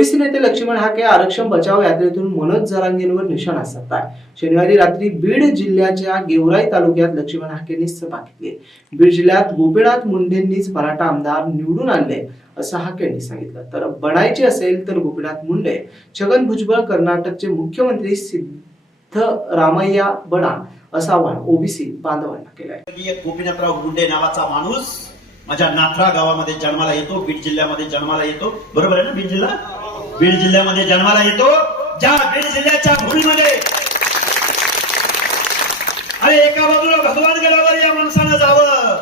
OBC नेते लक्ष्मण हाके आरक्षण बचाव यात्रेतून मनोज जरांगेंवर निशाणा साधताय शनिवारी रात्री बीड जिल्ह्याच्या गेवराई तालुक्यात लक्ष्मण हाकेंनी सभा घेतली. बीड जिल्ह्यात गोपीनाथ मुंडेंनीच मराठा आमदार निवडून आणले असं हाकेंनी सांगितलं. तर बनायचे असेल तर गोपीनाथ मुंडे छगन भुजबळ कर्नाटकचे मुख्यमंत्री सिद्ध रामय्या बना असं आव्हान ओबीसी बांधवांना केलंय. स्वर्गीय गोपीनाथराव मुंडे नावाचा माणूस माझ्या नाथरा गावामध्ये जन्माला येतो बीड जिल्ह्यामध्ये जन्माला येतो. बरोबर आहे ना बीड जिल्हा? बीड जिल्ह्यामध्ये जन्माला येतो. ज्या बीड जिल्ह्याच्या भूमीमध्ये अरे एका बाजूला भगवान गडावर या माणसानं जावं.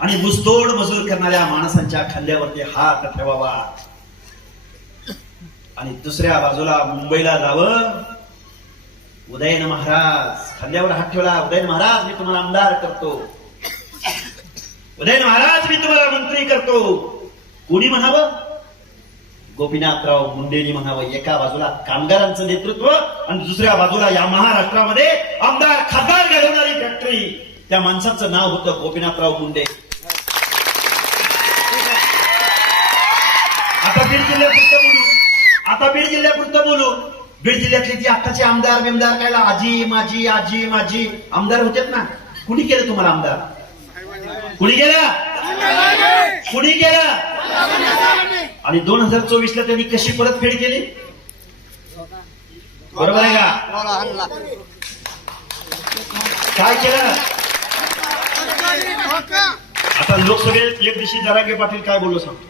आणि मुस्तोड मजूर करणाऱ्या माणसांच्या खांद्यावरती हात ठेवावा. आणि दुसऱ्या बाजूला मुंबईला जावं. उदयन महाराज खांद्यावर हात ठेवला. उदयन महाराज मी तुम्हाला आमदार करतो. उदयन महाराज मी तुम्हाला मंत्री करतो. कोणी म्हणावं? गोपीनाथराव मुंडेनी म्हणावं एका बाजूला कामगारांचं नेतृत्व आणि दुसऱ्या बाजूला या महाराष्ट्रामध्ये आमदार खासदार घडवणारी फॅक्टरी त्या माणसाचं नाव होतं गोपीनाथराव मुंडे. आता बीड जिल्ह्यापुरतं बोलू. आता बीड जिल्ह्यापुरतं बोलू. बीड जिल्ह्यातले जे आताचे आमदार बिमदार काय आजी माझी आजी माझी आमदार होतेत ना? कुणी केलं तुम्हाला आमदार? कुणी केलं? कुणी केला आणि दोन हजार चोवीस ला त्यांनी कशी परतफेड केली? बरोबर आहे का? काय केलं? आता लोकसभेत एक दिवशी जरांगे पाटील काय बोललो सांगतो.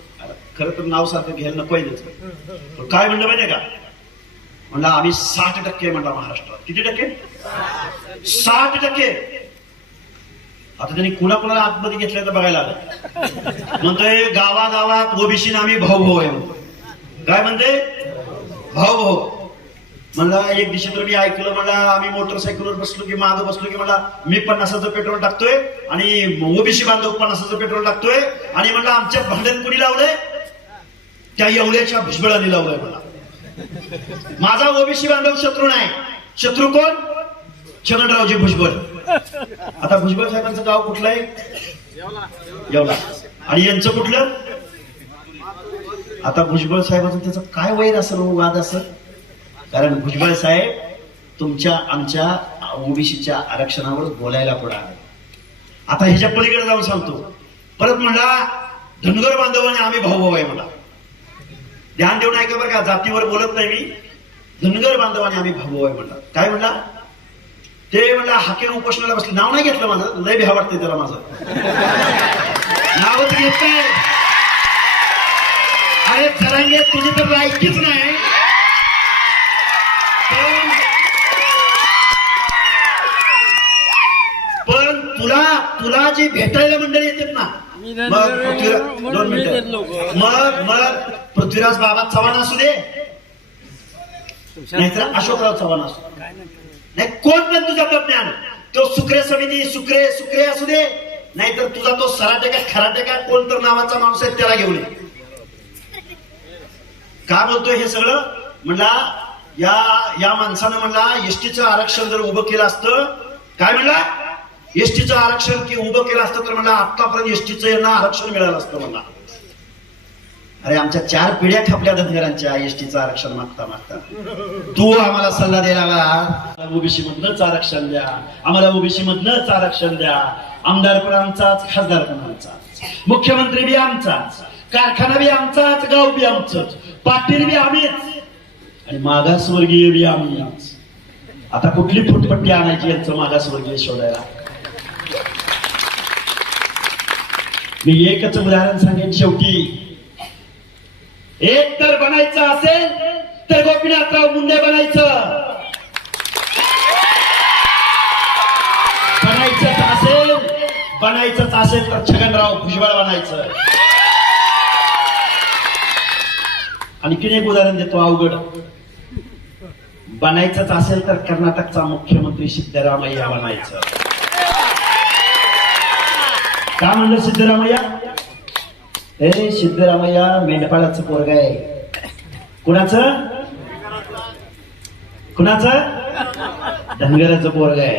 खरं तर नाव सारखं घ्यायला नको पण काय म्हणलं माहितीये का? म्हणलं आम्ही साठ टक्के म्हणला महाराष्ट्रात. किती टक्के? साठ टक्के. आता त्यांनी कुणाकुणाला आतमध्ये घेतलं तर बघायला आलं म्हणतोय गावागावात ओबीसी आम्ही भाऊ भाऊ आहे काय म्हणते? भाऊ भाऊ. म्हणला एक दिवशी तर मी ऐकलं म्हणला आम्ही मोटरसायकलवर बसलो की मागं बसलो की मला मी पन्नासाचं पेट्रोल टाकतोय आणि ओबीसी बांधव पन्नासाचं पेट्रोल टाकतोय आणि म्हणलं आमच्या भांडण कुणी लावलंय? त्या येवल्याच्या भुजबळाने लावलंय मला. माझा ओबीसी बांधव शत्रू नाही. शत्रू कोण? छगनरावजी भुजबळ. आता भुजबळ साहेबांचं गाव कुठलं आहे येवला. आणि यांचं कुठलं? आता भुजबळ साहेबांचं त्याचं काय वैर असेल वाद असेल कारण भुजबळ साहेब तुमच्या आमच्या ओबीसीच्या आरक्षणावर बोलायला पुढे आले. आता ह्याच्या पलीकडे जाऊन सांगतो. परत म्हणला धनगर बांधवाने आम्ही भाऊ भाऊ आहे म्हणा ध्यान देऊन ऐका बरं का? जातीवर बोलत नाही मी. धनगर बांधवाने आम्ही भाऊ भाऊ आहे म्हणला. काय म्हणला? ते म्हणला हाके उपोषणाला बसले. नाव नाही घेतलं माझं. लय भ्या वाटते त्याला माझं. नावच घेत नाही. अरे जरांगे तुझी तर लायकीच नाही. पण- तुला तुला जे भेटायला मंडळी येतात ना मग पृथ्वीराज दोन मिनिटं. मग मग पृथ्वीराज बाबा चव्हाण असू दे. नाहीतर अशोकराव चव्हाण असू दे. नाही कोण पण तुझा ज्ञान? तो सुक्रे समिती सुक्रे सुक्रे असू दे. नाहीतर तुझा तो सराटे का खराटे का कोण तर नावाचा माणूस आहे त्याला घेऊन ये. का बोलतोय हे सगळं? म्हणला या या माणसानं म्हणला एसटीचं आरक्षण जर उभं केलं असतं काय म्हणला? एसटीचं आरक्षण की उभं केलं असतं तर म्हणला आतापर्यंत एसटीचं यांना आरक्षण मिळालं असतं म्हणला. अरे आमच्या चार पिढ्या खपल्या धनगरांच्या एसटीचं आरक्षण मागता मागता. तू आम्हाला सल्ला द्यायला ओबीसी मधनच आरक्षण द्या. आम्हाला ओबीसी मधनच आरक्षण द्या. आमदार पण आमचाच खासदार पण आमचाच. मुख्यमंत्री बी आमचाच. कारखाना बी आमचाच गाव बी आमचंच. पाटील बी आम्हीच. आणि मागासवर्गीय बी आम्ही आता कुठली फुटपट्टी आणायची यांचं मागासवर्गीय शोधायला? मी एकच उदाहरण सांगेन शेवटी. एक तर बनायचं असेल तर गोपीनाथराव मुंडे बनायचं. बनायचंच असेल बनायचंच असेल तर छगनराव भुजबळ बनायचं. आणखीन एक उदाहरण देतो अवघड. बनायचंच असेल तर कर्नाटकचा मुख्यमंत्री सिद्धरामय्या बनायचं. का म्हणलं सिद्धरामय्या? हे सिद्धरामय्या मेंढपाळाचं पोरग आहे. कुणाचं? कुणाचं? धनगराचं पोरग आहे.